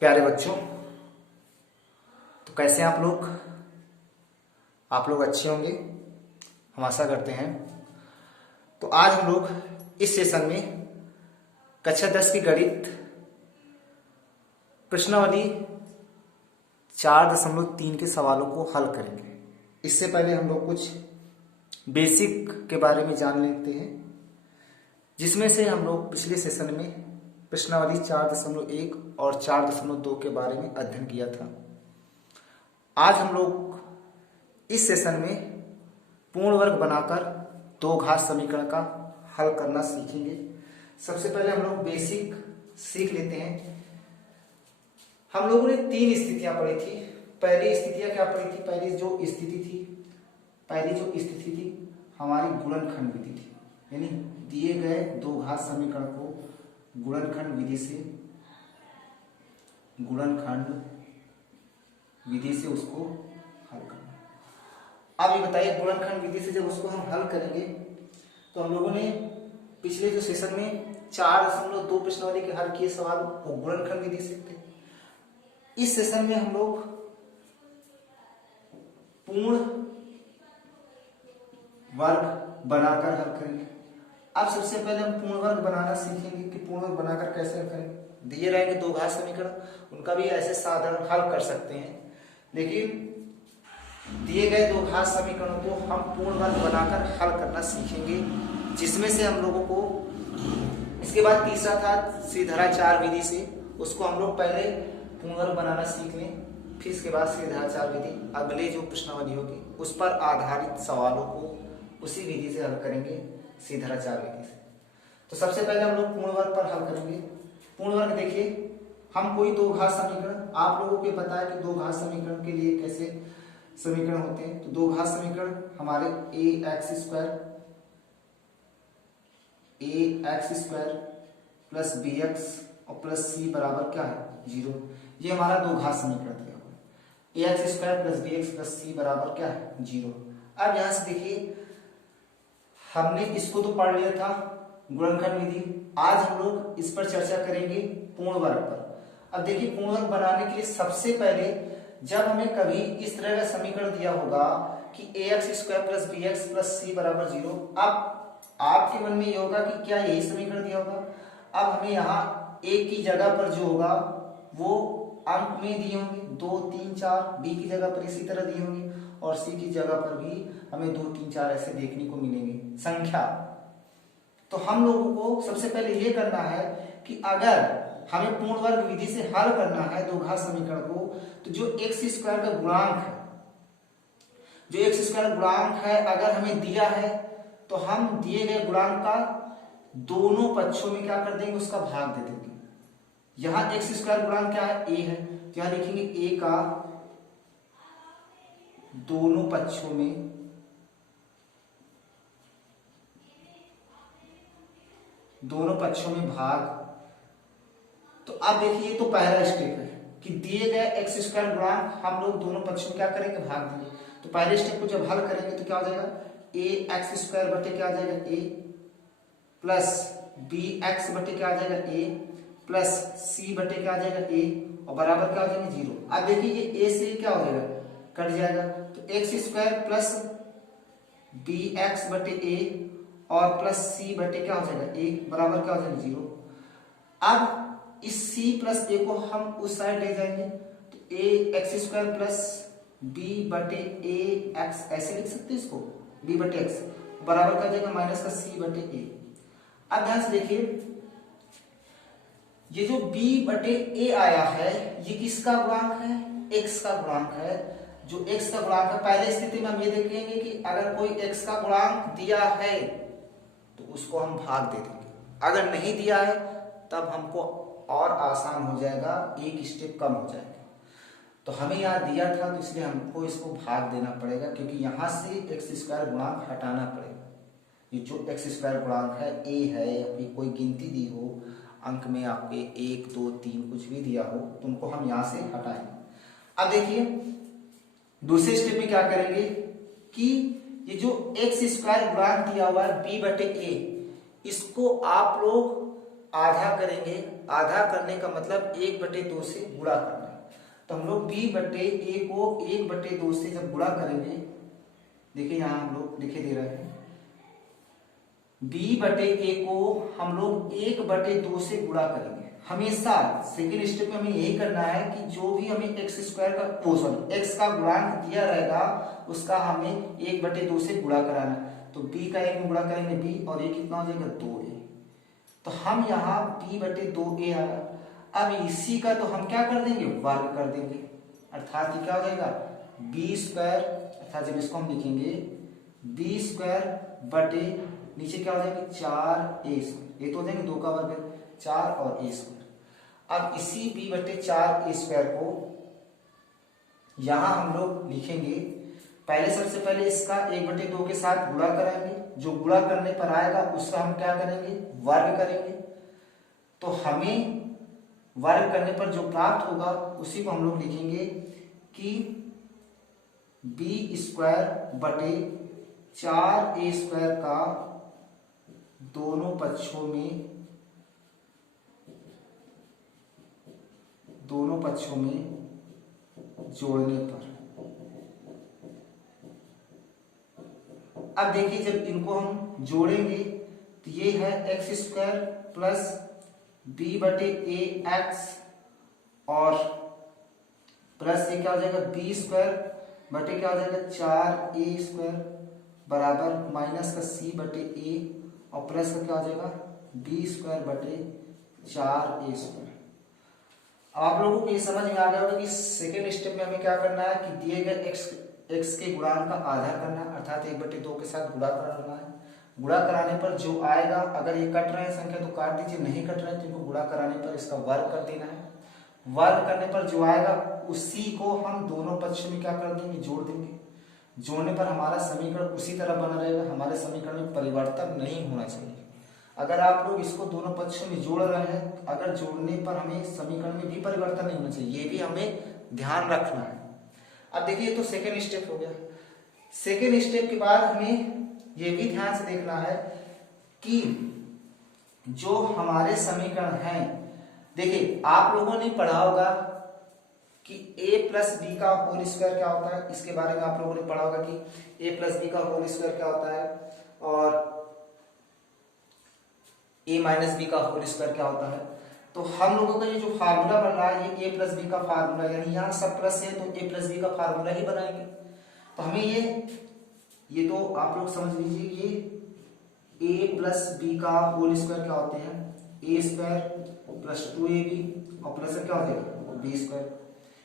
प्यारे बच्चों, तो कैसे हैं आप लोग अच्छे होंगे, हम आशा करते हैं। तो आज हम लोग इस सेशन में कक्षा 10 की गणित प्रश्नावली 4.3 के सवालों को हल करेंगे। इससे पहले हम लोग कुछ बेसिक के बारे में जान लेते हैं, जिसमें से हम लोग पिछले सेशन में प्रश्नावली 4.1 और 4.2 के बारे में अध्ययन किया था। आज हम लोग इस सेशन में पूर्ण वर्ग बनाकर दो घात समीकरण का हल करना सीखेंगे। सबसे पहले हम लोग बेसिक सीख लेते हैं। हम लोगों ने 3 स्थितियां पढ़ी थी। पहली स्थितियां क्या पढ़ी थी? पहली जो स्थिति थी हमारी गुणनखंड विधि थी, यानी दिए गए दो घात समीकरण को गुणनखंड विधि से उसको हल करना। अब ये बताइए, गुणनखंड विधि से जब उसको हम हल करेंगे तो हम लोगों ने पिछले जो सेशन में 4.2 प्रश्नावली के हल किए सवाल वो गुणनखंड विधि से थे। इस सेशन में हम लोग पूर्ण वर्ग बनाकर हल करेंगे। अब सबसे पहले हम पूर्ण वर्ग बनाना सीखेंगे कि पूर्ण वर्ग बनाकर कैसे हल करेंगे। दिए रहेंगे दो घात समीकरण, उनका भी ऐसे साधारण हल कर सकते हैं, लेकिन दिए गए दो घात समीकरणों को हम पूर्ण वर्ग बनाकर हल करना सीखेंगे, जिसमें से हम लोगों को इसके बाद तीसरा था श्रीधराचार्य विधि से, उसको हम लोग पहले पूर्ण वर्ग बनाना सीख लें, फिर इसके बाद श्रीधराचार्य विधि अगले जो प्रश्नावली होगी उस पर आधारित सवालों को उसी विधि से हल करेंगे, श्रीधराचार्य विधि से। तो सबसे पहले हम लोग पूर्ण वर्ग पर हल करेंगे। पूर्ण वर्ग देखिए, हम कोई दो घात समीकरण, आप लोगों को पता है कि दो घात समीकरण के लिए कैसे समीकरण होते हैं। तो दो घात समीकरण हमारे ax² प्लस bx और प्लस c बराबर क्या है? 0। ये हमारा दो घात समीकरण दिया हुआ है। ax² plus bx plus c बराबर क्या है? 0। अब यहां से देखिए, हमने इसको तो पढ़ लिया था गुणनखंड विधि। आज हम लोग इस पर चर्चा करेंगे पूर्ण वर्ग पर। अब देखिए, पूर्ण वर्ग बनाने के लिए सबसे पहले जब हमें कभी इस तरह का समीकरण दिया होगा कि ax² plus bx plus c बराबर 0, अब आपके मन में ये होगा कि क्या यही समीकरण दिया होगा। अब हमें यहाँ a की जगह पर जो होगा वो अंक में दिए होंगे 2, 3, 4, b की जगह पर इसी तरह दिए होंगे और c की जगह पर भी हमें 2, 3, 4 ऐसे देखने को मिलेंगे संख्या। तो हम लोगों को सबसे पहले ये करना है कि अगर हमें पूर्ण वर्ग विधि से हल करना है दो घात समीकरण को, तो जो x² का गुणांक है, अगर हमें दिया है तो हम दिए गए गुणांक का दोनों पक्षों में क्या कर देंगे? उसका भाग दे देंगे। यहां x² गुणांक क्या है? a है, तो यहां लिखेंगे a का दोनों पक्षों में भाग। तो अब देखिए, ये तो पहला स्टेप है कि दिए गए x² गुणांक हम लोग दोनों पक्षों में क्या करेंगे? भाग देंगे। तो पहले स्टेप को जब हल करेंगे तो क्या हो जाएगा? ax² बटे क्या आ जाएगा? a प्लस bx बटे क्या आ जाएगा? a प्लस c बटे क्या आ जाएगा? a और बराबर क्या हो जाएगा? 0। अब देखिए, ये a से क्या हो जाएगा? कट जाएगा। तो x² प्लस bx बटे a और प्लस c बटे क्या हो जाएगा? a बराबर क्या हो जाएगा? 0। अब इस c प्लस a को हम उस साइड ले जाएंगे, तो ax² प्लस b बटे ax ऐसे लिख सकते हैं इसको, b बटे x बराबर क्या हो जाएगा? माइनस का c बटे a। अब ध्यान से देखिए, ये जो b बटे a आया है ये किसका गुणांक है? x का गुणांक है। जो x का गुणांक है, पहले स्थिति में हम ये देखेंगे कि अगर कोई x का गुणांक दिया है तो उसको हम भाग दे देंगे, अगर नहीं दिया है तब हमको और आसान हो जाएगा, एक स्टेप कम हो जाएगा। तो हमें यहाँ दिया था तो इसलिए हमको इसको भाग देना पड़ेगा, क्योंकि यहाँ से x² गुणांक हटाना पड़ेगा। ये जो x² गुणांक है a है या फिर कोई गिनती दी हो अंक में आपके 1, 2, 3 कुछ भी दिया हो तो उनको हम यहाँ से हटाएंगे। अब देखिए, दूसरे स्टेप में क्या करेंगे कि ये जो x² गुणांक दिया हुआ है b बटे a, इसको आप लोग आधा करेंगे आधा करने का मतलब 1/2 से गुणा करना है। तो हम लोग b/a को 1/2 से जब गुणा करेंगे, देखिए यहाँ हम लोग लिखे दे रहे हैं, b/a को हम लोग 1/2 से गुणा करेंगे। हमेशा सेकेंड स्टेप में हमें यही करना है कि जो भी हमें एक्स स्क्वायर का एक्स का गुणांक दिया रहेगा उसका हमें 1/2 से गुणा कराना है। तो b का 1 में गुणा करेंगे b, और ये कितना हो जाएगा 2a। तो हम यहाँ b/2a आया। अब इसी का तो हम क्या कर देंगे, वर्ग कर देंगे, अर्थात ये क्या हो जाएगा b², अर्थात जब इसको हम लिखेंगे b² बटे नीचे क्या हो जाएगा 4a², ये तो हो जाएंगे 2 का वर्ग 4 और a²। अब इसी b/4a² को यहां हम लोग लिखेंगे, पहले सबसे पहले इसका 1/2 के साथ गुणा कराएंगे, जो गुणा करने पर आएगा उसका हम क्या करेंगे, वर्ग करेंगे। तो हमें वर्ग करने पर जो प्राप्त होगा उसी को हम लोग लिखेंगे कि b² बटे 4a² का दोनों पक्षों में जोड़ने पर। अब देखिए जब इनको हम जोड़ेंगे तो ये है x² प्लस b/ax और प्लस ये क्या हो जाएगा b² बटे क्या हो जाएगा 4a² बराबर माइनस का c/a और प्लस का क्या हो जाएगा b² बटे 4a²। अब आप लोगों को ये समझ में आ गया होगा कि सेकेंड स्टेप में हमें क्या करना है कि दिए गए x के गुणांक का आधा करना, अर्थात 1/2 के साथ गुणा करना है। गुणा कराने पर जो आएगा, अगर ये कट रहे हैं संख्या तो काट दीजिए, नहीं कट रहे हैं तो इनको गुणा कराने पर इसका वर्ग कर देना है। वर्ग करने पर जो आएगा उसी को हम दोनों पक्षों में क्या कर देंगे, जोड़ देंगे। जोड़ने पर हमारा समीकरण उसी तरह बना रहेगा, हमारे समीकरण में परिवर्तन नहीं होना चाहिए। अगर आप लोग इसको दोनों पक्षों में जोड़ रहे हैं, अगर जोड़ने पर हमें समीकरण में भी परिवर्तन नहीं होना चाहिए, ये भी हमें ध्यान रखना है। अब देखिए तो सेकेंड स्टेप हो गया। सेकेंड स्टेप के बाद हमें ये भी ध्यान से देखना है कि जो हमारे समीकरण हैं, देखिए आप लोगों ने पढ़ा होगा कि a प्लस बी का होल स्क्वायर क्या होता है, इसके बारे में आप लोगों ने पढ़ा होगा कि a प्लस बी का होल स्क्वायर क्या होता है और a माइनस बी का होल स्क्वायर क्या होता है। तो हम लोगों का ये जो फार्मूला बन रहा है ये a प्लस बी का फार्मूला, यानी यहाँ सब प्लस है तो a प्लस बी का फार्मूला ही बनाएंगे। तो हमें ये तो आप लोग समझ लीजिए, ये a प्लस बी का होल स्क्वायर क्या होते हैं, a² प्लस 2ab और प्लस क्या हो जाएगा b²।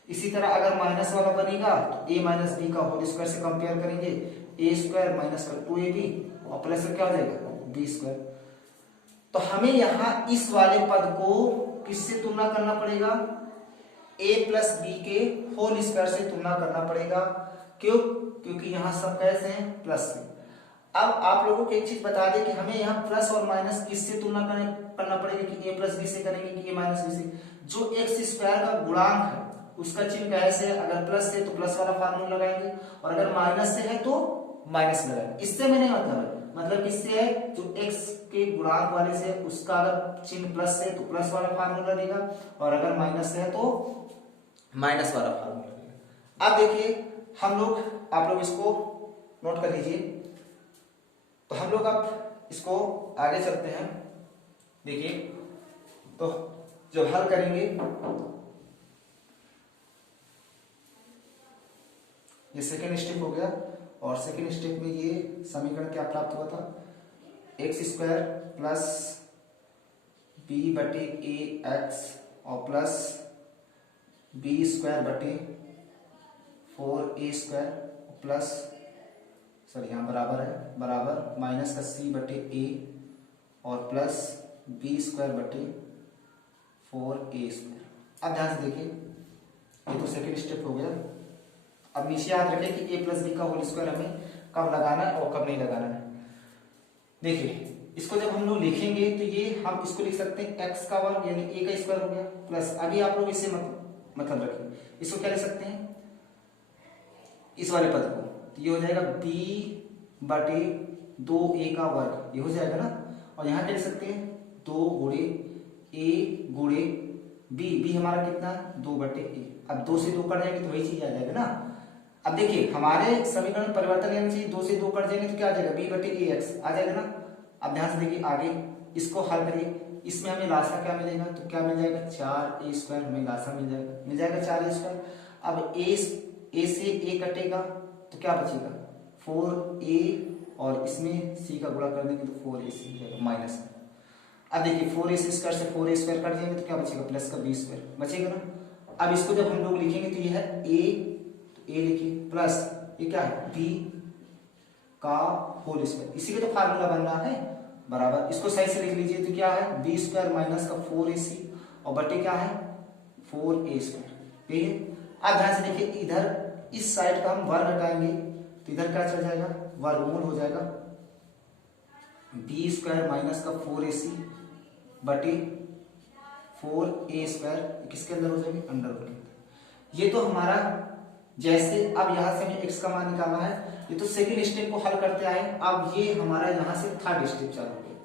इसी तरह अगर माइनस वाला बनेगा तो a माइनस बी का होल स्क्वायर से कंपेयर करेंगे, a² माइनस का 2ab और प्लस क्या हो जाएगा b²। तो हमें यहाँ इस वाले पद को किससे तुलना करना पड़ेगा, a प्लस बी के होल स्क्वायर से तुलना करना पड़ेगा। क्यों, क्योंकि यहाँ सब कैसे हैं, प्लस से। अब आप लोगों को एक चीज बता दें कि हमें यहाँ प्लस और माइनस किससे तुलना करना पड़ेगा कि a प्लस बी से करेंगे कि a माइनस बी से। जो x² का गुणांक है उसका चिन्ह कैसे है, अगर प्लस है तो प्लस वाला फार्मूला लगाएंगे और अगर माइनस से है तो माइनस लगाएंगे। इससे मैंने मतलब किससे है, जो x के गुणांक वाले से उसका अगर चिन्ह प्लस है तो प्लस वाला फार्मूला देगा और अगर माइनस से है तो माइनस वाला फार्मूला देगा। अब देखिए आप लोग इसको नोट कर लीजिए। तो हम लोग अब इसको आगे चलते हैं। देखिए तो जब हल करेंगे, ये सेकेंड स्टेप हो गया और सेकेंड स्टेप में ये समीकरण क्या प्राप्त हुआ था, x² प्लस b/ax और प्लस b² बटे 4a² प्लस यहाँ बराबर माइनस का c/a और प्लस b² बटे 4a²। अब ध्यान से देखिए, ये तो सेकेंड स्टेप हो गया। अब नीचे याद रखें कि a प्लस बी का होल स्क्वायर हमें कब लगाना है और कब नहीं लगाना है। देखिए इसको जब हम लोग लिखेंगे तो ये हम इसको लिख सकते हैं x का वर्ग यानी a का स्क्वायर हो गया प्लस, अभी आप लोग इससे मतलब रखें, इसको क्या लिख सकते हैं, इस वाले पद को, तो ये हो जाएगा b/2a का वर्ग, ये हो जाएगा ना। और यहाँ क्या लिख सकते हैं 2 गुणे ए गुणे बी हमारा कितना है 2/a। अब 2 से 2 कट जाएंगे तो वही चीज आ जाएगा ना। अब देखिए हमारे समीकरण में परिवर्तन लेना चाहिए, 2 से 2 कट जाएंगे तो क्या आ जाएगा b/ax आ जाएगा ना। अब ध्यान से देखिए आगे इसको हल करिए, इसमें हमें लासा क्या मिलेगा, तो क्या मिल जाएगा 4a² हमें लासा मिल जाएगा 4a²। अब a से a कटेगा तो क्या बचेगा 4a और इसमें c का गुणा कर देंगे तो 4ac माइनस। अब देखिए 4a² से 4a² कट जाएंगे तो क्या बचेगा प्लस का b² बचेगा ना। अब इसको जब हम लोग लिखेंगे तो ये है a, तो a लिखिए प्लस ये क्या है b का होल स्क्वायर, इसी का तो फार्मूला बन रहा है बराबर। इसको सही से लिख लीजिए तो क्या है b² माइनस का 4ac और बटे क्या है 4a²। यही है। अब ध्यान से देखिए इधर इस साइड का हम वर्ग हटाएंगे तो इधर क्या चल जाएगा वर्गमूल हो जाएगा b² माइनस का 4ac बटे 4a², किसके अंदर हो जाएंगे अंडर रूट के अंदर। ये तो हमारा जैसे अब यहां से हमें x का मान निकालना है, ये तो सेकंड स्टेप को हल करते आए। अब ये हमारा यहां से थर्ड स्टेप चालू हो गया।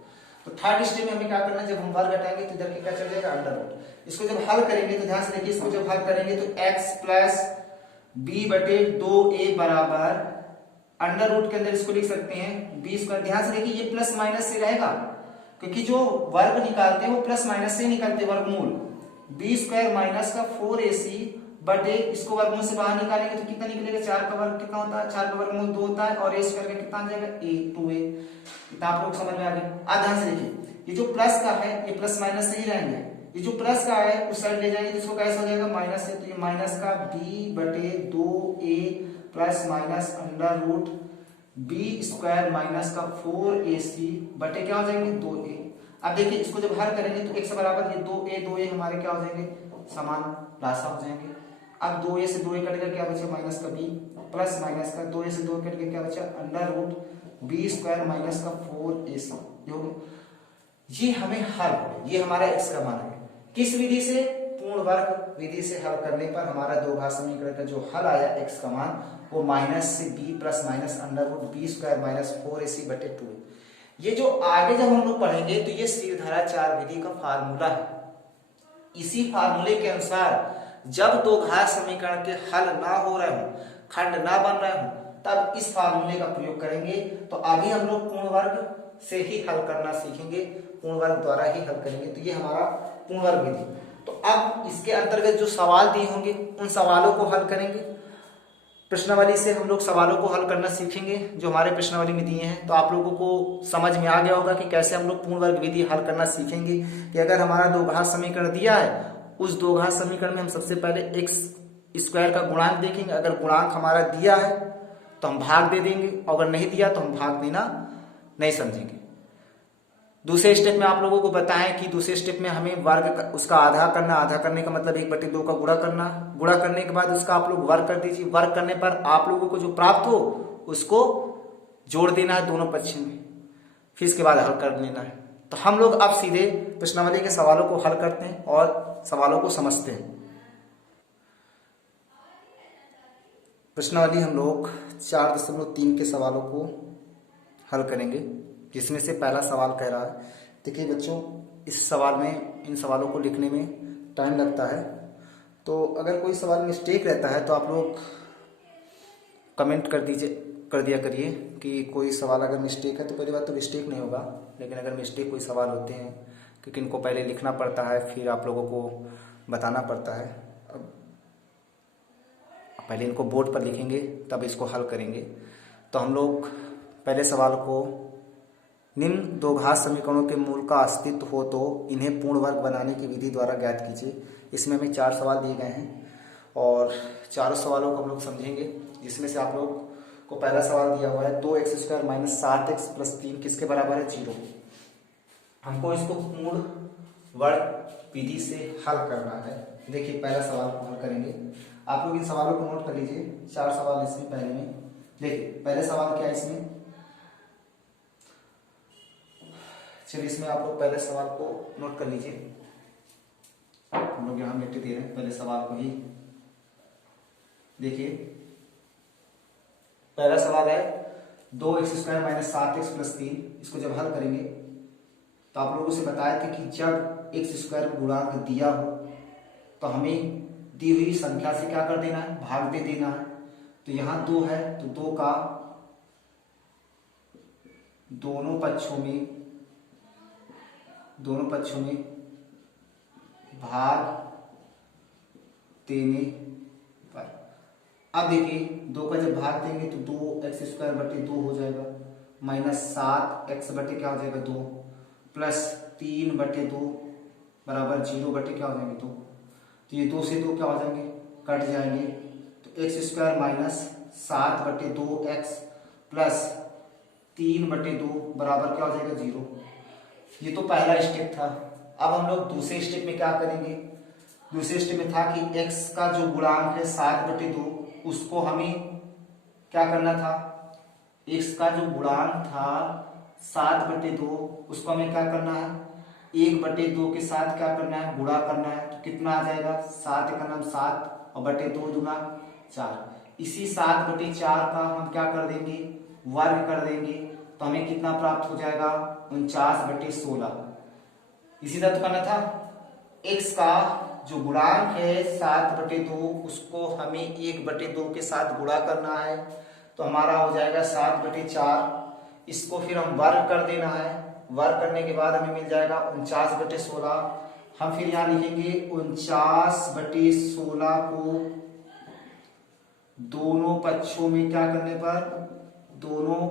तो थर्ड स्टेप में हमें क्या करना है, जब हम वर्ग हटाएंगे तो इधर के क्या चल जाएगा अंडर रूट। इसको जब हल करेंगे तो ध्यान से देखिए, इसको जब हल करेंगे तो x प्लस b/2a बराबर अंडर रूट के अंदर इसको लिख सकते हैं b²। ध्यान से देखिए ये प्लस माइनस से रहेगा, क्योंकि जो वर्ग निकालते हैं वो प्लस माइनस से निकालते हैं वर्गमूल। b² माइनस का 4ac बटे इसको वर्गमूल से बाहर निकालेंगे तो कितना निकलेगा 4 का वर्ग कितना होता है 4 का वर्गमूल 2 होता है और a² का कितना आ जाएगा a 2a। इतना आप लोग समझ में आ गया। अब ध्यान से देखिए ये जो प्लस का है ये प्लस माइनस से ही रहेंगे, ये जो प्लस का है उस साइड ले जाएंगे तो इसको कैसे हो जाएगा माइनस से, तो ये माइनस का b/2a plus minus under root b² minus का 4ac बटे क्या हो जाएंगे 2a। अब देखिए इसको जब हल करेंगे तो x बराबर ये 2a हमारे क्या हो जाएंगे समान राशा हो जाएंगे। अब 2a से 2a कट गया क्या बचा माइनस का b प्लस माइनस का 2a से 2 कट गया क्या बचा अंडर रूट b² माइनस का 4ac। ये हमें हल हो, ये हमारा x का मान है। किस विधि से, पूर्ण वर्ग विधि से हल करने पर हमारा दो घात समीकरण का जो हल आया x का मान वो माइनस से b plus minus under root b² minus 4ac बटे 2। ये जो आगे जब हम लोग पढ़ेंगे तो ये स्थिरधारा 4 विधि का फार्मूला है। इसी फार्मूले के अनुसार जब दो घात समीकरण के हल ना हो रहे हो, खंड ना बन रहे हो, तब इस फार्मूले का प्रयोग करेंगे। तो अभी हम लोग पूर्ण वर्ग से ही हल करना सीखेंगे, पूर्ण वर्ग द्वारा ही हल करेंगे। तो ये हमारा पूर्ण वर्ग विधि। तो अब इसके अंतर्गत जो सवाल दिए होंगे उन सवालों को हल करेंगे। प्रश्नावली से हम लोग सवालों को हल करना सीखेंगे जो हमारे प्रश्नावली में दिए हैं। तो आप लोगों को समझ में आ गया होगा कि कैसे हम लोग पूर्ण वर्ग विधि हल करना सीखेंगे। कि अगर हमारा दो घात समीकरण दिया है, उस दो घात समीकरण में हम सबसे पहले x² का गुणांक देखेंगे। अगर गुणांक हमारा दिया है तो हम भाग दे देंगे, अगर नहीं दिया तो हम भाग देना नहीं समझेंगे। दूसरे स्टेप में आप लोगों को बताएं कि दूसरे स्टेप में हमें वर्ग उसका आधा करना, आधा करने का मतलब 1/2 का गुणा करना। गुणा करने के बाद उसका आप लोग वर्ग कर दीजिए। वर्ग करने पर आप लोगों को जो प्राप्त हो उसको जोड़ देना है दोनों पक्ष में, फिर इसके बाद हल कर लेना है। तो हम लोग अब सीधे प्रश्नावली के सवालों को हल करते हैं और सवालों को समझते हैं। प्रश्नावली हम लोग 4.3 के सवालों को हल करेंगे, जिसमें से पहला सवाल कह रहा है। देखिए बच्चों, इस सवाल में, इन सवालों को लिखने में टाइम लगता है, तो अगर कोई सवाल मिस्टेक रहता है तो आप लोग कमेंट कर दिया करिए कि कोई सवाल अगर मिस्टेक है। तो पहली बात तो मिस्टेक नहीं होगा, लेकिन अगर मिस्टेक कोई सवाल होते हैं क्योंकि इनको पहले लिखना पड़ता है फिर आप लोगों को बताना पड़ता है। अब पहले इनको बोर्ड पर लिखेंगे तब इसको हल करेंगे। तो हम लोग पहले सवाल को, निम्न दो घात समीकरणों के मूल का अस्तित्व हो तो इन्हें पूर्ण वर्ग बनाने की विधि द्वारा ज्ञात कीजिए। इसमें हमें 4 सवाल दिए गए हैं और चारों सवालों को हम लोग समझेंगे। जिसमें से आप लोग को पहला सवाल दिया हुआ है 2x² माइनस 7x प्लस 3 किसके बराबर है 0। हमको इसको पूर्ण वर्ग विधि से हल करना है। देखिए पहला सवाल को हल करेंगे। आप लोग इन सवालों को नोट कर लीजिए। 4 सवाल इसमें पहले में। देखिए पहले सवाल क्या है इसमें, चलिए इसमें आप लोग पहले सवाल को नोट कर लीजिए। हम लोग यहां मिट्टी दे रहे हैं, पहले सवाल को ही देखिए। पहला सवाल है 2x² माइनस 7x प्लस 3। इसको जब हल करेंगे तो आप लोगों से बताया था कि जब एक्स स्क्वायर गुणांक दिया हो तो हमें दी हुई संख्या से क्या कर देना है, भाग दे देना है। तो यहाँ 2 है तो 2 का दोनों पक्षों में भाग देने पर, अब देखिए 2 का जब भाग देंगे तो 2x² 2 हो जाएगा, -7x बटे क्या हो जाएगा 2, प्लस 3/2 बराबर 0 क्या हो जाएंगे 2। तो ये 2 से 2 क्या हो जाएंगे, कट जाएंगे। तो x² -7/2x प्लस 3/2 बराबर क्या हो जाएगा 0। ये तो पहला स्टेप था। अब हम लोग दूसरे स्टेप में क्या करेंगे, दूसरे स्टेप में था कि x का जो गुणांक है 7/2 उसको हमें क्या करना था, x का जो गुणांक था 7/2 उसको हमें क्या करना है, 1/2 के साथ क्या करना है, गुणा करना है। तो कितना आ जाएगा, 7 का नाम 7 और बटे 2 दूना 4। इसी 7/4 का हम क्या कर देंगे, वर्ग कर देंगे। तो हमें कितना प्राप्त हो जाएगा, 49/16। इसी तरह तो करना था, x का जो गुणांक है 7/2 उसको हमें 1/2 के साथ गुणा करना है। तो हमारा हो जाएगा 7/4। इसको फिर हम वर्ग कर देना है, वर्ग करने के बाद हमें मिल जाएगा 49/16। हम फिर यहाँ लिखेंगे 49/16 को दोनों पक्षों में क्या करने पर, दोनों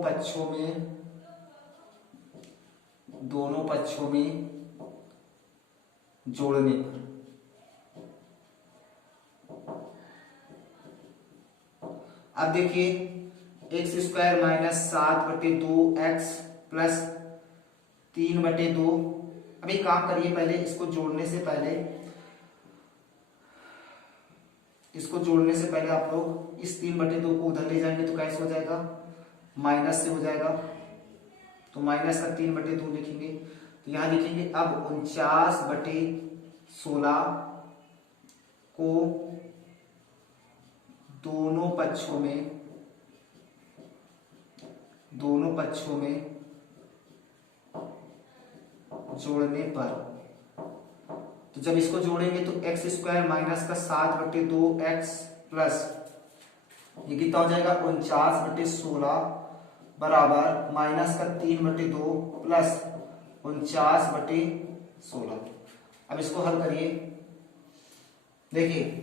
पक्षों में जोड़ने पर। अब देखिए x² -7/2x प्लस 3/2। अभी काम करिए, पहले इसको जोड़ने से पहले आप लोग इस 3/2 को उधर ले जाएंगे तो कैसे हो जाएगा, माइनस से हो जाएगा। तो माइनस का 3/2 लिखेंगे। तो यहां लिखेंगे अब 49/16 को दोनों पक्षों में जोड़ने पर। तो जब इसको जोड़ेंगे तो x² माइनस का 7/2x प्लस ये कितना हो जाएगा 49/16 बराबर माइनस का 3/2 प्लस 49/16। अब इसको हल करिए। देखिए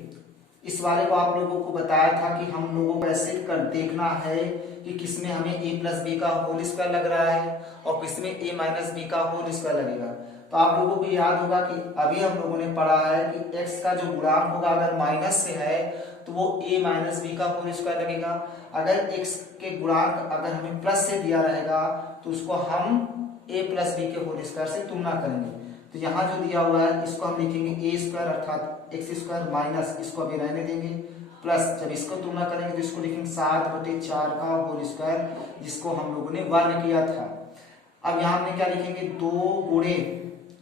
इस वाले को आप लोगों को बताया था कि हम लोगों को ऐसे कर देखना है कि किसमें हमें a प्लस बी का होल स्क्वायर लग रहा है और किसमें a माइनस बी का होल स्क्वायर लगेगा। तो आप लोगों को याद होगा कि अभी हम लोगों ने पढ़ा है कि x का जो गुणांक होगा अगर माइनस से है तो वो a माइनस बी का होल स्क्वायर लगेगा। अगर x के गुणांक अगर हमें प्लस से दिया रहेगा तो उसको हम a प्लस बी के होल स्क्वायर से तुलना करेंगे। तो यहाँ जो दिया हुआ है इसको हम लिखेंगे a² अर्थात x² माइनस, इसको अभी रहने देंगे, प्लस जब इसको तुलना करेंगे तो इसको लिखेंगे 7/4 का होल स्क्वायर जिसको हम लोगों ने वर्ग किया था। अब यहाँ हमने क्या लिखेंगे, 2 गुणे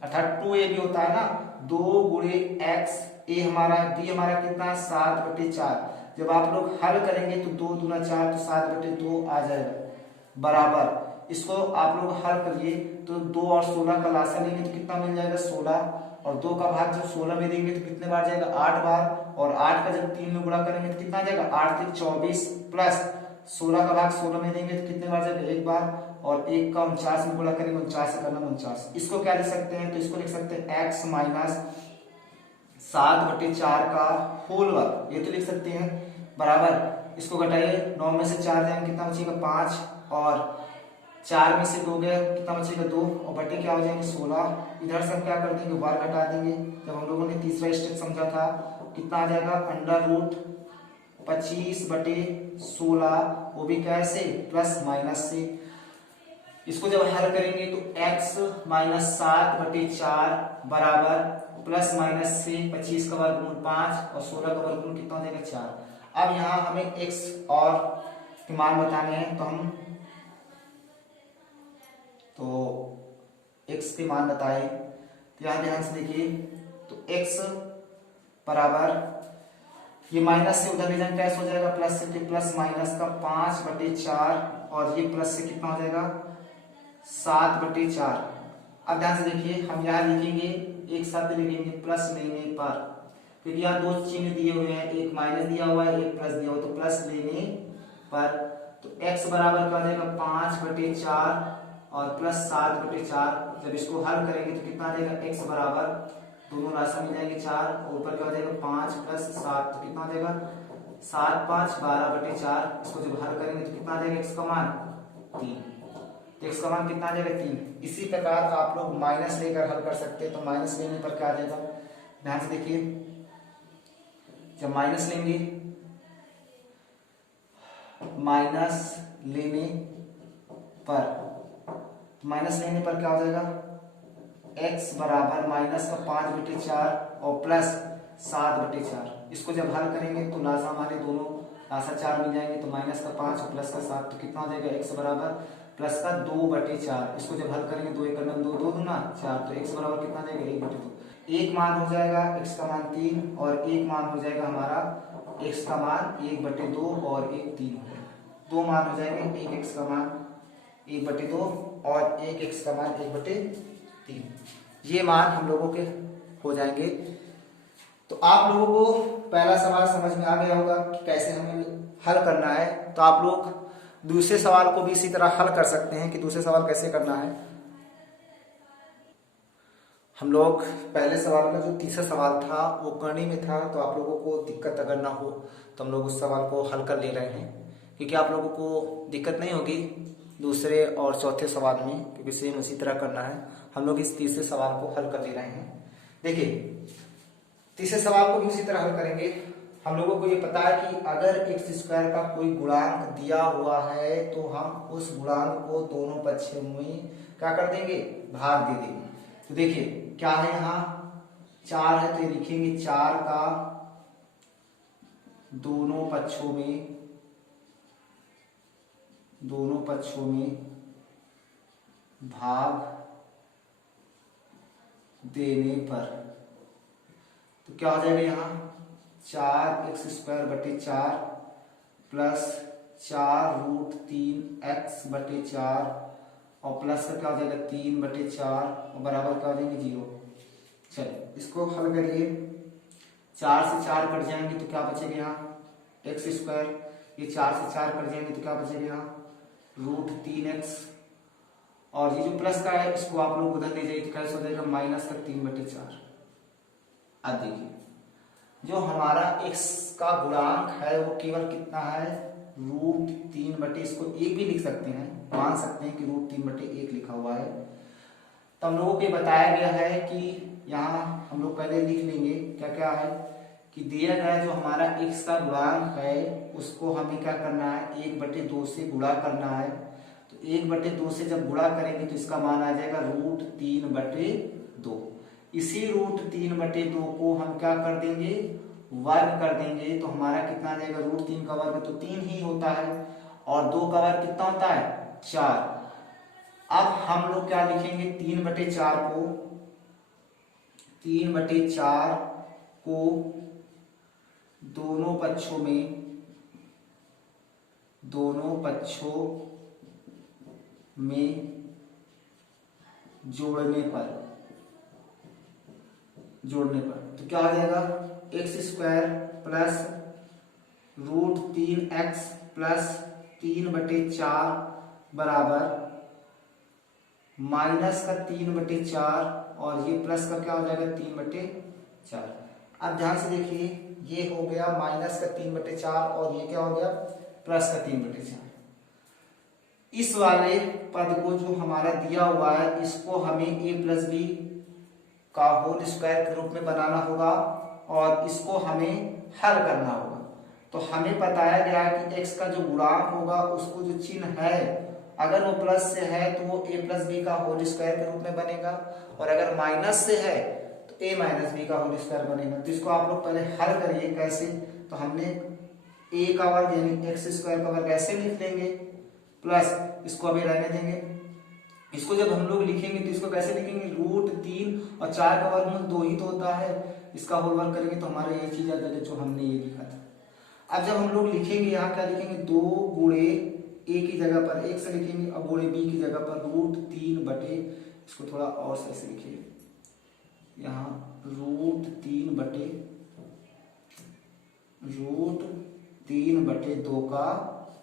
अर्थात 2a भी होता है ना, 2 गुणे x, a हमारा b हमारा कितना 7/4। जब आप लोग हल करेंगे तो 2 दूना 4 तो 7/2 आ जाएगा बराबर। इसको आप लोग हल करिए तो 2 और 16 का लासा लेंगे तो कितना मिल जाएगा 16, और 2 का भाग जब 16 में देंगे तो कितने बार जाएगा 8 बार, और 8 का जब 3 में गुणा करेंगे तो कितना आ जाएगा 8 3 24 प्लस 16 का भाग 16 में देंगे तो कितने बार जाएगा 1 बार, और 1 का 49 में गुणा करेंगे 49 से करना 49। इसको क्या लिख सकते हैं, तो इसको लिख सकते हैं x माइनस 7/4 का होल वर्ग, ये तो लिख सकते हैं बराबर। इसको घटाइए, 9 में से 4 जाएंगे कितना बचेगा 5, और 4 में से 2 गया कितना बचेगा 2, और बटे क्या हो जाएंगे 16। इधर से हम क्या कर देंगे वर्ग हटा देंगे। जब हम लोगों ने तीसरा स्टेप समझा था कितना आ जाएगा √25/16, वो भी कैसे प्लस माइनस से। इसको जब हल करेंगे तो x माइनस 7/4 बराबर प्लस माइनस से 25 का वर्गमूल 5 और 16 का वर्गमूल कितना हो जाएगा 4। अब यहाँ हमें x और के मान बताने हैं तो x के मान बताए। तो यहाँ ध्यान से देखिए, तो x बराबर ये माइनस से उधर ले जाएंगे कैसे हो जाएगा प्लस से, तो प्लस माइनस का 5/4 और ये प्लस से कितना हो जाएगा 7/4। अब ध्यान से देखिए, हम यहाँ लिखेंगे एक साथ लिखेंगे प्लस लेने पर, क्योंकि यहाँ दो चिन्ह दिए हुए हैं, एक माइनस दिया हुआ है एक प्लस दिया हुआ, तो प्लस लेने पर तो x बराबर क्या हो जाएगा 5/4 और प्लस 7/4। जब इसको हल करेंगे तो कितना आ जाएगा x बराबर, दोनों राशि मिल जाएंगे 4 और ऊपर क्या हो जाएगा 5 + 7, तो कितना आ जाएगा 7 5 12/4। इसको जब हल करेंगे तो कितना आ जाएगा x का मान 3, तो x का मान कितना आ जाएगा 3। इसी प्रकार आप लोग माइनस लेकर हल कर सकते हैं, तो माइनस लेने पर क्या आ जाएगा, ध्यान से देखिए, जब माइनस लेंगे, माइनस लेने पर, तो माइनस लेने पर क्या हो जाएगा x बराबर माइनस का 5/4 और प्लस 7/4। इसको जब हल करेंगे तो लासा हमारे दोनों लासा 4 मिल जाएंगे, तो माइनस का 5 और प्लस का 7, तो कितना हो जाएगा x बराबर प्लस का 2/4। इसको जब हल करेंगे 2 × 2 2 दूना 4, तो x बराबर कितना जाएगा 1/2। एक मान हो जाएगा x का मान 3 और एक मान हो जाएगा हमारा x का मान 1/2 और एक 3 हो जाएगा। दो मान हो जाएंगे, एक x का मान 1/2 और एक x का मान 1/3। ये मान हम लोगों के हो जाएंगे। तो आप लोगों को पहला सवाल समझ में आ गया होगा कि कैसे हमें हल करना है। तो आप लोग दूसरे सवाल को भी इसी तरह हल कर सकते हैं कि दूसरे सवाल कैसे करना है। हम लोग पहले सवाल का जो तीसरा सवाल था वो करने में था, तो आप लोगों को दिक्कत अगर ना हो तो हम लोग उस सवाल को हल कर ले रहे हैं, क्योंकि आप लोगों को दिक्कत नहीं होगी दूसरे और चौथे सवाल में, क्योंकि सेम उसी तरह करना है। हम लोग इस तीसरे सवाल को हल कर ले रहे हैं। देखिए तीसरे सवाल को भी उसी तरह हल करेंगे। हम लोगों को ये पता है कि अगर x² का कोई गुणांक दिया हुआ है तो हम उस गुणांक को दोनों पक्षों में क्या कर देंगे, भाग दे देंगे। तो देखिए क्या है, यहाँ 4 है तो ये लिखेंगे 4 का दोनों पक्षों में भाग देने पर, तो क्या हो जाएगा यहाँ 4x² प्लस 4√3x/4 और प्लस का क्या हो जाएगा 3/4 और बराबर क्या हो जाएंगे 0। चलिए इसको हल करिए, 4 से 4 कट जाएंगे तो क्या बचेगा यहाँ x², ये 4 से 4 कट जाएंगे तो क्या बचेगा यहाँ √3x, और ये जो प्लस का है इसको आप लोग उधर ले जाइए तो कैसे हो जाएगा -3/4। अब देखिए जो हमारा x का गुणांक है वो केवल कितना है √3, इसको 1 भी लिख सकते हैं, मान सकते हैं कि √3/1 लिखा हुआ है। तो हम लोगों को बताया गया है कि यहाँ हम लोग पहले लिख लेंगे क्या क्या है कि दिया गया जो हमारा x का गुणांक है उसको हमें क्या करना है 1/2 से गुणा करना है। तो 1/2 से जब गुणा करेंगे तो इसका मान आ जाएगा √3/2। इसी √3/2 को हम क्या कर देंगे वर्ग कर देंगे, तो हमारा कितना आ जाएगा √3 का वर्ग तो 3 ही होता है और 2 का वर्ग कितना होता है 4। अब हम लोग क्या लिखेंगे 3/4 को दोनों पक्षों में जोड़ने पर तो क्या आ जाएगा x² प्लस √3x प्लस 3/4 बराबर माइनस का 3/4 और ये प्लस का क्या हो जाएगा 3/4। अब ध्यान से देखिए ये हो गया माइनस का 3/4 और ये क्या हो गया प्लस का 3/4। इस वाले पद को जो हमारा दिया हुआ है इसको हमें a+b का होल स्क्वायर के रूप में बनाना होगा और इसको हमें हल करना होगा। तो हमें बताया गया है कि x का जो गुणांक होगा उसको जो चिन्ह है अगर वो प्लस से है तो वो a+b का होल स्क्वायर के रूप में बनेगा, और अगर माइनस से है तो a-b का होल स्क्वायर बनेगा। तो इसको आप लोग पहले हल करिए कैसे, तो हमने a का वर्ग यानी x² का वर्ग ऐसे लिख लेंगे प्लस इसको अभी रहने देंगे। इसको जब हम लोग लिखेंगे तो इसको कैसे लिखेंगे √3 और 4 का वर्गमूल 2 ही तो होता है, इसका होल वर्ग करेंगे तो हमारा ये चीज आ जाएगा जो हमने ये लिखा था। अब जब हम लोग लिखेंगे यहाँ क्या लिखेंगे 2 गुणे a की जगह पर 1 से लिखेंगे और गुणे b की जगह पर √3 बटे, इसको थोड़ा और से लिखिए यहाँ √3/2 का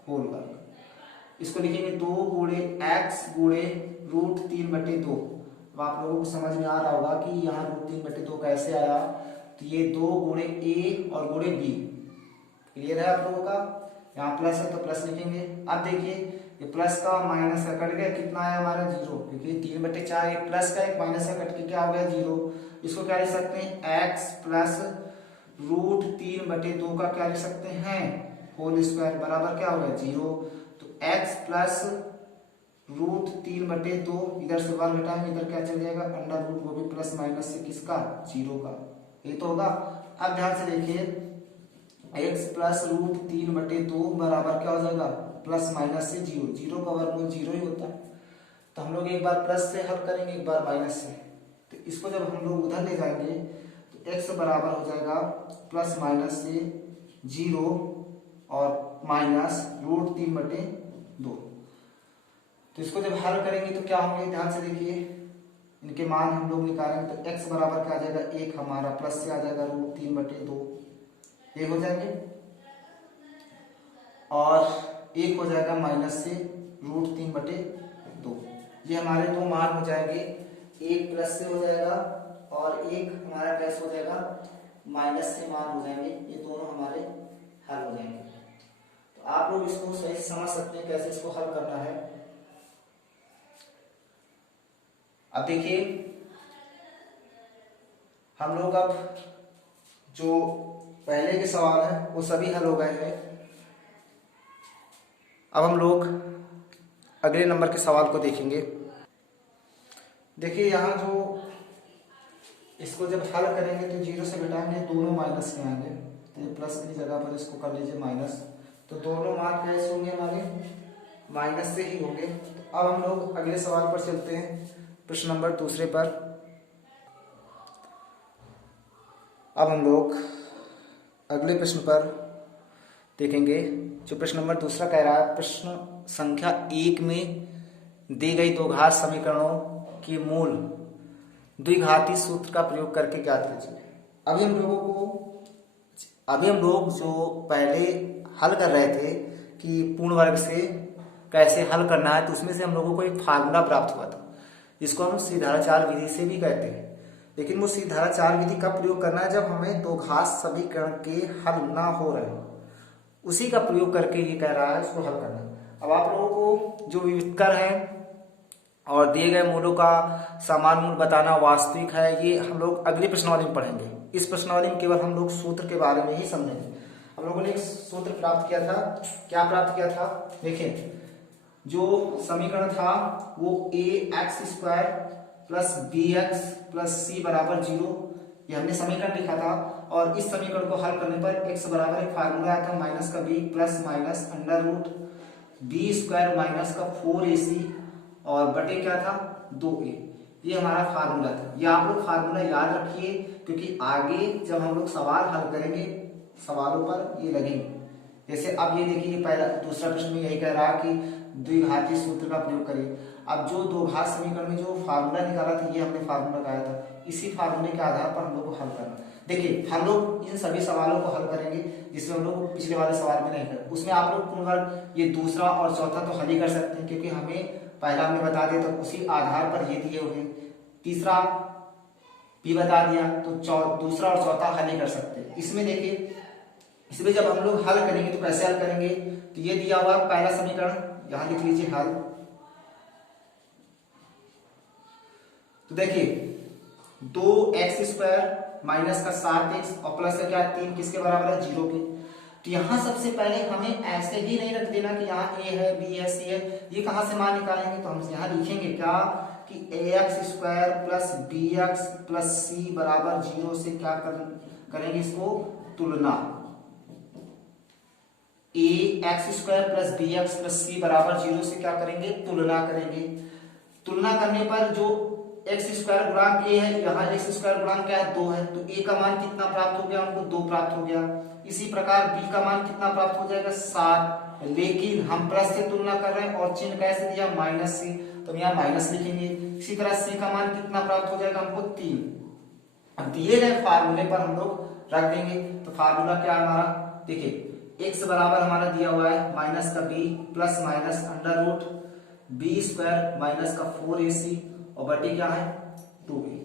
होल वर्ग। इसको लिखेंगे 2 गुणे x गुणे √3/2। अब आप लोगों को समझ में आ रहा होगा कि यहाँ √3/2 कैसे आया। तो ये 2 गुणे a और गुणे b। क्लियर है आप लोगों का। यहाँ प्लस है तो प्लस लिखेंगे। अब देखिए ये प्लस का माइनस का कट गया, कितना आया हमारा 0, क्योंकि 3/4 एक प्लस का एक माइनस का कट के क्या हो गया 0। इसको क्या लिख सकते हैं x प्लस √3/2 का क्या लिख सकते हैं होल स्क्वायर बराबर क्या हो गया 0। तो x प्लस √3/2 इधर से 1 घटाएंगे इधर क्या चल जाएगा अंडर रूट, वो भी प्लस माइनस से किसका 0 का, ये तो होगा। अब ध्यान से देखिए x प्लस √3/2 बराबर क्या हो जाएगा प्लस माइनस से 0। 0 का वर्गमूल 0 ही होता है। तो हम लोग एक बार प्लस से हल करेंगे एक बार माइनस से। तो इसको जब हम लोग उधर ले जाएंगे तो x बराबर हो जाएगा प्लस माइनस से 0 और माइनस √3/2। तो इसको जब हल करेंगे तो क्या होंगे ध्यान से देखिए, इनके मान हम लोग निकालेंगे तो x बराबर क्या आ जाएगा 1 हमारा, प्लस से आ जाएगा √3/2 ये हो जाएंगे, और 1 हो जाएगा माइनस से √3/2। ये हमारे दो मान हो जाएंगे, एक प्लस से हो जाएगा और एक हमारा कैसे हो जाएगा माइनस से मान हो जाएंगे। ये दोनों हमारे हल हो जाएंगे। तो आप लोग इसको सही से समझ सकते हैं कैसे इसको हल करना है। अब देखिए हम लोग अब जो पहले के सवाल है वो सभी हल हो गए हैं। अब हम लोग अगले नंबर के सवाल को देखेंगे। देखिए यहाँ जो इसको जब हल करेंगे तो 0 से घटाएंगे दोनों माइनस में आएंगे, तो ये प्लस की जगह पर इसको कर लीजिए माइनस। तो दोनों मान कैसे होंगे हमारे माइनस से ही होंगे। तो अब हम लोग अगले सवाल पर चलते हैं, प्रश्न नंबर दूसरे पर। अब हम लोग अगले प्रश्न पर देखेंगे। जो प्रश्न नंबर दूसरा कह रहा है, प्रश्न संख्या 1 में दी गई दो घात समीकरणों की मूल द्विघाती सूत्र का प्रयोग करके ज्ञात कीजिए। अभी हम लोग जो पहले हल कर रहे थे कि पूर्ण वर्ग से कैसे हल करना है, तो उसमें से हम लोगों को एक फार्मूला प्राप्त हुआ था जिसको हम सीधाचार विधि से भी कहते हैं। लेकिन वो सीधाचार विधि का प्रयोग करना है जब हमें दो घात समीकरण के हल ना हो रहे हो, उसी का प्रयोग करके ये कह रहा है उसको हल करना। अब आप लोगों को जो विविधकर है और दिए गए मूलों का समान मूल बताना वास्तविक है, ये हम लोग अगली प्रश्नावली में पढ़ेंगे। इस प्रश्नावली में केवल हम लोग सूत्र के बारे में ही समझेंगे। हम लोगों ने एक सूत्र प्राप्त किया था, क्या प्राप्त किया था देखिए, जो समीकरण था वो ax² plus bx plus c बराबर 0, ये हमने समीकरण लिखा था। और इस समीकरण को हल करने पर x बराबर एक फार्मूला आया था माइनस का b plus minus under root b² minus का 4ac और बटे क्या था 2a, ये हमारा फार्मूला था। ये आप लोग फार्मूला याद रखिए, क्योंकि आगे जब हम लोग सवाल हल करेंगे सवालों पर ये लगेंगे। जैसे अब ये देखिए पहला दूसरा प्रश्न में यही कह रहा कि द्विघाती सूत्र का प्रयोग करिए। अब जो दो घात समीकरण में जो फार्मूला निकाला था ये हमने फार्मूला लगाया था, इसी फार्मूले के आधार पर हम लोग को हल करना। देखिए हम लोग इन सभी सवालों को हल करेंगे जिसमें हम लोग पिछले वाले सवाल में नहीं कर, उसमें आप लोग पूर्ण वर्ग ये दूसरा और चौथा तो हल ही कर सकते हैं, क्योंकि हमें पहला हमने बता दिया तो उसी आधार पर ये दिए हुए, तीसरा भी बता दिया तो दूसरा और चौथा हल ही कर सकते हैं। इसमें देखिए, इसमें जब हम लोग हल करेंगे तो कैसे हल करेंगे, तो ये दिया हुआ पहला समीकरण यहां लिख लीजिए हल। तो देखिए 2x² माइनस का 7x और प्लस का क्या 3 किसके बराबर है 0 के। तो यहां सबसे पहले हमें ऐसे ही नहीं रख देना कि यहाँ a है b है c है, ये कहां से मान निकालेंगे, तो हम यहाँ लिखेंगे क्या कि ax² plus bx plus c बराबर 0 से क्या करेंगे इसको तुलना। ax² plus bx plus c बराबर 0 से क्या करेंगे तुलना करेंगे। तुलना करने पर जो x² गुणांक a है, यहाँ x² गुणांक क्या है 2 है, तो a का मान कितना प्राप्त हो गया हमको 2 प्राप्त हो गया। इसी प्रकार b का मान कितना प्राप्त हो जाएगा 7, लेकिन हम प्लस से तुलना कर रहे हैं और चिन्ह कैसे दिया माइनस से, तो यहाँ माइनस लिखेंगे। इसी तरह c का मान कितना प्राप्त हो जाएगा हमको 3, अब दिए गए फार्मूले पर हम लोग रख देंगे। तो फार्मूला क्या है हमारा, देखिए x बराबर हमारा दिया हुआ है माइनस का b plus minus under root B square minus का 4ac और बटी क्या है 2a।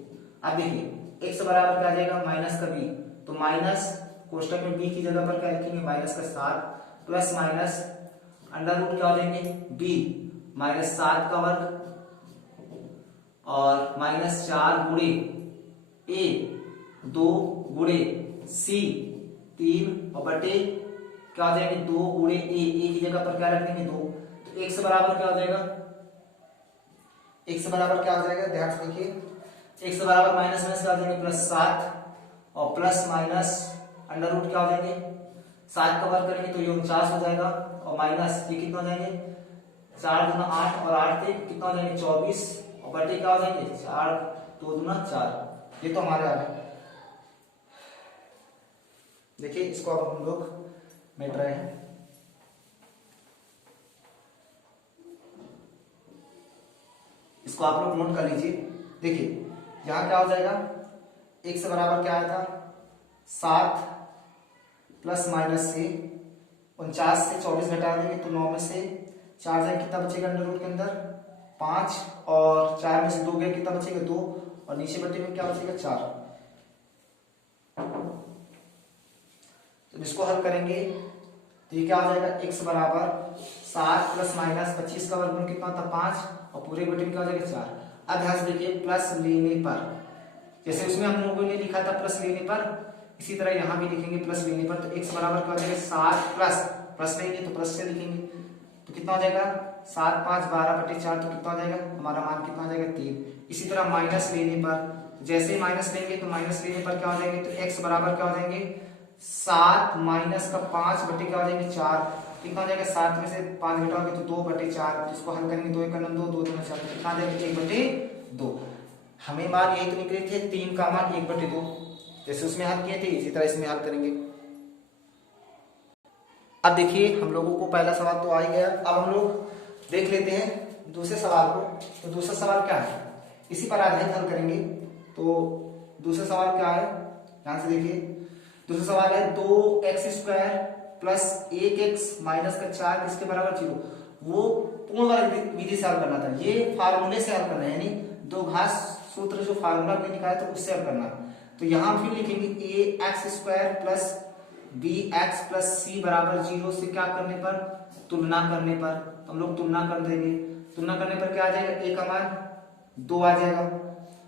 अब देखिए x बराबर क्या आ जाएगा माइनस का b, तो माइनस कोष्टक में b की जगह पर क्या लिखेंगे माइनस का 7 प्लस माइनस अंडर रूट क्या हो जाएंगे b माइनस 7 का वर्ग और माइनस 4 गुणे a 2 गुणे c 3 और बटे क्या हो जाएंगे 2 गुणे a की जगह पर क्या रख देंगे 2। तो x बराबर क्या हो जाएगा, x बराबर क्या हो जाएगा ध्यान से देखिए, x बराबर माइनस माइनस क्या हो जाएंगे प्लस 7 और प्लस माइनस अंडर रूट क्या हो जाएंगे 7 का वर्ग करेंगे तो ये 49 हो जाएगा और माइनस ये कितना हो जाएंगे 4 दूना 8 और 8 से कितना हो जाएंगे 24 और बटे क्या हो जाएंगे 4 2 दूना 4। ये तो हमारे आ गए। देखिए इसको अब हम लोग मिट रहे हैं। इसको आप लोग नोट कर लीजिए। देखिए यहां क्या हो जाएगा x बराबर क्या आया था 7 प्लस माइनस से 49 से 24 घटा देंगे तो 9 में से 4 जाए कितना बचेगा अंडर रूट के अंदर 5 और 4 में से 2 गए कितना बचेगा 2 और नीचे बटे में क्या बचेगा 4। तो इसको हल करेंगे तो ये क्या हो जाएगा x बराबर 7 प्लस माइनस 25 का वर्गमूल कितना होता 5 और पूरे बटे में क्या हो जाएगा 4। अब ध्यान से देखिए प्लस लेने पर, जैसे उसमें हम लोगों ने लिखा था प्लस लेने पर, इसी तरह यहाँ भी लिखेंगे प्लस लेने पर। तो x बराबर क्या हो जाएगा 7 प्लस लेंगे तो प्लस से लिखेंगे तो कितना हो जाएगा 7 5 12 बटे 4 तो कितना हो जाएगा हमारा मान कितना हो जाएगा 3। इसी तरह माइनस लेने पर जैसे ही माइनस लेंगे तो माइनस लेने पर क्या हो जाएंगे तो x बराबर क्या हो जाएंगे 7 माइनस का 5 बटे क्या हो जाएंगे 4, कितना हो जाएगा 7 में से 5 घटाओगे तो 2 बटे 4। इसको हल करेंगे 2 1 2 2 2 4 कितना आ जाएगा 1 बटे 2। हमें मान यही तो निकले थे 3 का मान 1 बटे 2, जैसे उसमें हल किए थे इसी तरह इसमें हल करेंगे। अब देखिए हम लोगों को पहला सवाल तो आ ही गया। अब हम लोग देख लेते हैं दूसरे सवाल को। तो दूसरा सवाल क्या है, इसी पर आधारित हल करेंगे। तो दूसरा सवाल क्या है ध्यान से देखिए। दूसरा सवाल है 2x square plus 1x minus का 4 किसके बराबर 0। वो पूर्ण वर्ग विधि से हल करना था, ये फार्मूले से हल करना है, यानी दो घास सूत्र जो फार्मूला में निकाला तो उससे हल करना। तो यहाँ फिर लिखेंगे ax square plus bx plus c बराबर 0 से क्या करने पर तुलना करने पर हम लोग तुलना कर देंगे। तुलना करने पर क्या आ जाएगा a का मान 2 आ जाएगा,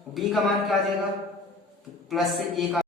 b का मान क्या आ जाएगा प्लस से 1